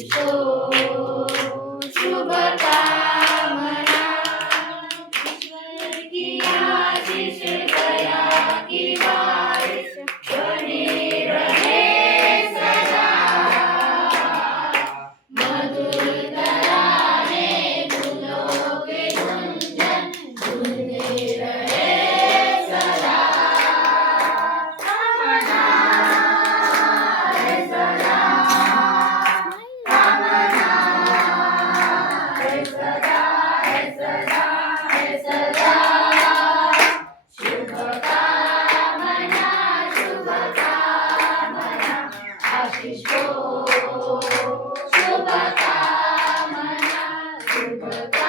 आशिषो शुभकामना ईश्वर की आशीष दया की बारिश बनी रहे सदा मधुर तराने फूलों के गुंजन झूमते रहे सदा कामना है सदा कामना है सदा है सदा है सदा शुभकामना शुभकामना आशीष हो शुभकामना शुभकामना